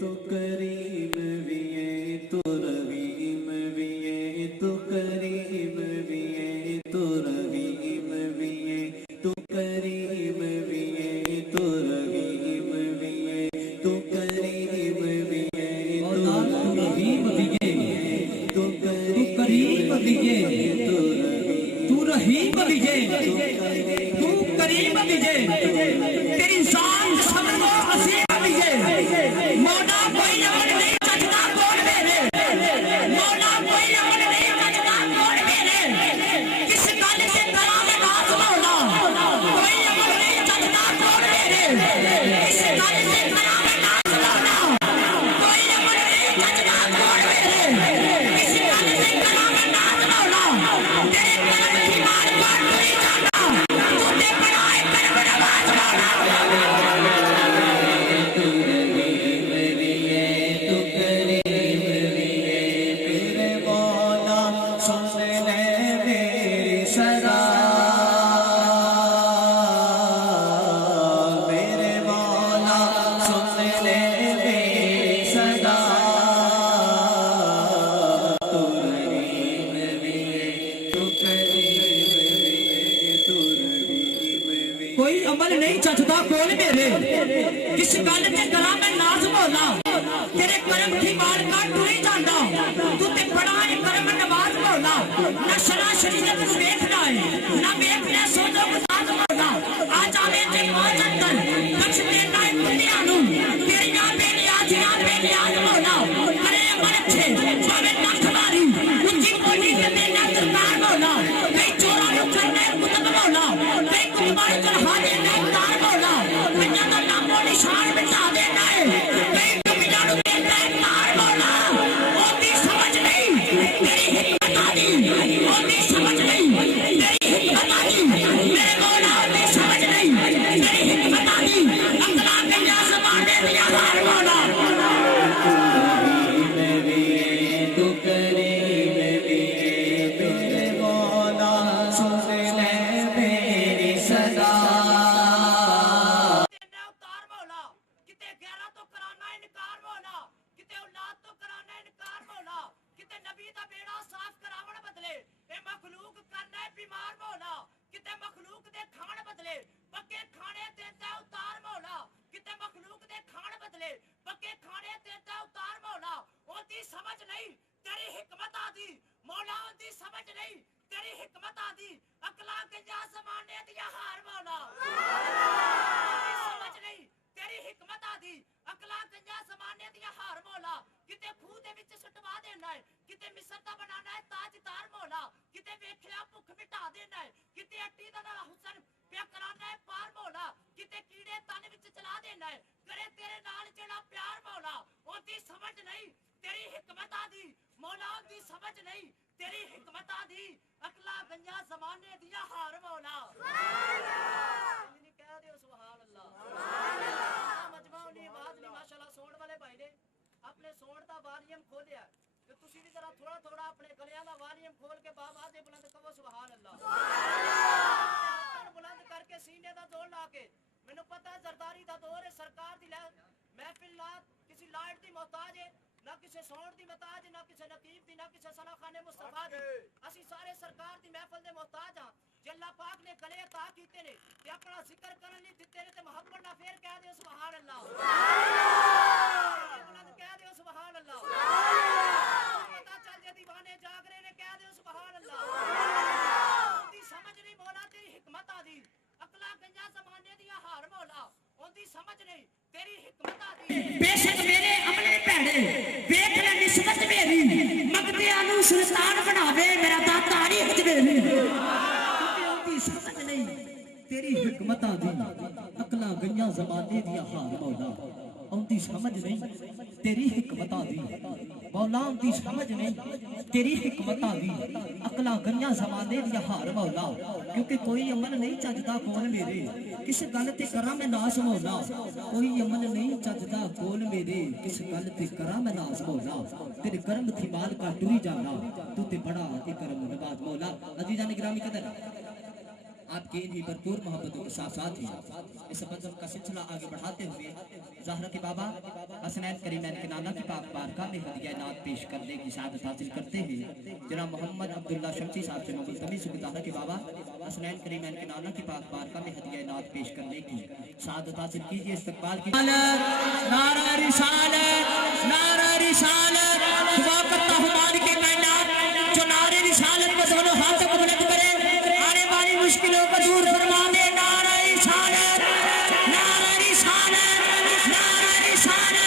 تو کریم بھی ہے تو رحیم بھی ہے تو کریم بھی ہے تو رحیم بھی ہے تو کریم بھی ہے تو رحیم بھی ہے تو کریم بھی ہے تو رحیم بھی ہے تو کریم بھی ہے تو رحیم بھی ہے تو کریم بھی ہے تیری ذات سمجھ لو عظیم بھی ہے مولا کوئی عمل نہیں سجدہ کون میرے مولا کوئی عمل نہیں سجدہ کون میرے کس گل سے کرا میں بات مولا کوئی عمل نہیں سجدہ کون میرے کس گل سے کرا میں بات مولا کوئی عمل نہیں سجدہ کون میرے کس گل سے کرا میں بات مولا تیرے قلم کی بار بار نہیں جانا تو تے بڑائے کرم نواز مولا کوئی عمل نہیں چچتا کون میرے کس گل تے کراں میں ناز مولا تیرے کرم کی بار کا ٹری جاندا تو تے بڑا ہے کرم نواز مولا نہ شرع شریعت ویکھدا ہے نہ ویکھنا سوچو گزار مولا آ جاوے تے پہنچ کر بخش دینا ہے دنیا نو تیریاں بے نیاز مولا کرے من اچھے پاوے لکھ ماری اونچی کوٹی تے تیرا دربار مولا کئی چوراں نو کرنا ہے کتب مولا کئی کتباں چڑھا دینا ہے تار مولا کئیاں دا نام و نشان مٹا دینا ہے کئی کمیاں نو دینا ہے تار مولا ہوتی سمجھ نہیں تیری حکمت آدی ہوتی سمجھ نہیں تیری حکمت آدی میرے مولا ہوتی سمجھ نہیں تیری حکمت آدی اقلا کئیاں زمانے دیا ہار مولا تو کریم بھی میرے مولا سن لے میری صدا اتار مولا کتے غیرہ تو کرانا انکار مولا کتے اولاد تو کرانا انکار مولا کتے نبی دا بیڑا صاف کراون بدلے اے مخلوق کرنا ہے بیمار مولا کتے مخلوق دے کھان بدلے پکے کھانے دیتا اتار مولا کتے مخلوق دے کھان بدلے پکے کھانے دیتا اتار مولا ہوتی سمجھ نہیں تیری حکمت آدی مولا ہوتی سمجھ نہیں تیری حکمت آدی اقلا گنجا زمانے دیا ہار مولا ہوتی سمجھ نہیں تیری حکمت آدی اقلا گنجا زمانے دیا ہار مولا کتے خوہ دے وچ سٹوا دینا ہے کتے مصر دا بنانا ہے تاج دار مولا کتے ویکھیا بھوک مٹا دینا ہے کتے اٹی دا نال حسن پیا کرانا ہے پار مولا کتے کیڑے تن وچ چلا دینا ہے کرے تیرے نال جڑا پیار مولا ہوتی سمجھ نہیں تیری حکمت آدی مولا ہوتی سمجھ نہیں تیری حکمت آدی اقلا گنجا زمانے دیا ہار مولا کہہ دیو سبحان اللہ مجمع نہیں آواز نہیں ماشاءاللہ سون والے بھائی نے اپنے سون دا والیم کھولیا کہ تسی بھی ذرا تھوڑا تھوڑا اپنے گلیاں دا والیم کھول کے باواز بلند کہو سبحان اللہ بلند کر کے سینے دا زور لا کے مینوں پتہ ہے زرداری دا دور ہے سرکار دی محفل لات کسی لائٹ دی محتاج ہے نہ کسی سون دی محتاج نہ کسی نقیب دی نہ کسی صلاخان مصطفیٰ دی اسی سارے سرکار دی محفل دے محتاج ہاں جے اللہ پاک نے گلے عطا کیتے نے تے اپنا ذکر کرن لئی دتے نے تے محبت نہ پھر کہہ دیو سبحان اللہ بلند کہہ دیو سبحان اللہ پتہ چل جے دیوانے جاگ رہے نے کہہ دیو سبحان اللہ دی سمجھ نہیں مولا تیری حکمت آدی اقلا گنجا زمانے دیا ہار مولا اونਦੀ سمجھ نہیں تیری حکمت آدی بے شک میرے عمل پیڑے ویکھ لے نسبت میری مگدیاں نو سلطان بناوے میرا داتا نہیں اجمیری اونਦੀ سمجھ نہیں تیری حکمت آدی اقلا گنجا زمانے دیا ہار مولا اونਦੀ سمجھ نہیں تیری حکمت آدی مولا اونਦੀ سمجھ نہیں تیری حکمت آدی اقلا گنجا زمانے دیا ہار مولا کیونکہ کوئی عمل نہیں چجدا کون میرے کس گل تے کراں میں ناز مولا کوئی عمل نہیں چجدا کون میرے کس گل تے کراں میں ناز مولا تیرے کرم تھی مال کا ٹری جانا تو تے بڑا تے کرم نواز مولا عزیزان گرامی قدر آپ کی انہی بھرپور محبتوں کے ساتھ ساتھ ہی اس مذہب کا سلسلہ آگے بڑھاتے ہوئے زہرا کے بابا حسنین کریمین کے نانا کی پاک بارگاہ میں ہدیہ نعت پیش کرنے کی سعادت حاصل کرتے ہیں جناب محمد عبداللہ شمسی صاحب سے ملتمس ہے کہ زہرا کے بابا حسنین کریمین کے نانا کی پاک بارگاہ میں ہدیہ نعت پیش کرنے کی سعادت حاصل کیجئے استقبال کی نعرہ رسالت نعرہ رسالت دعا کرتا ہوں مالک کائنات جو نعرہ رسالت کو دونوں ہاتھوں کو بلند کرے آنے والی مشکلوں کو دور فرما دے نعرہ رسالت نعرہ رسالت نعرہ رسالت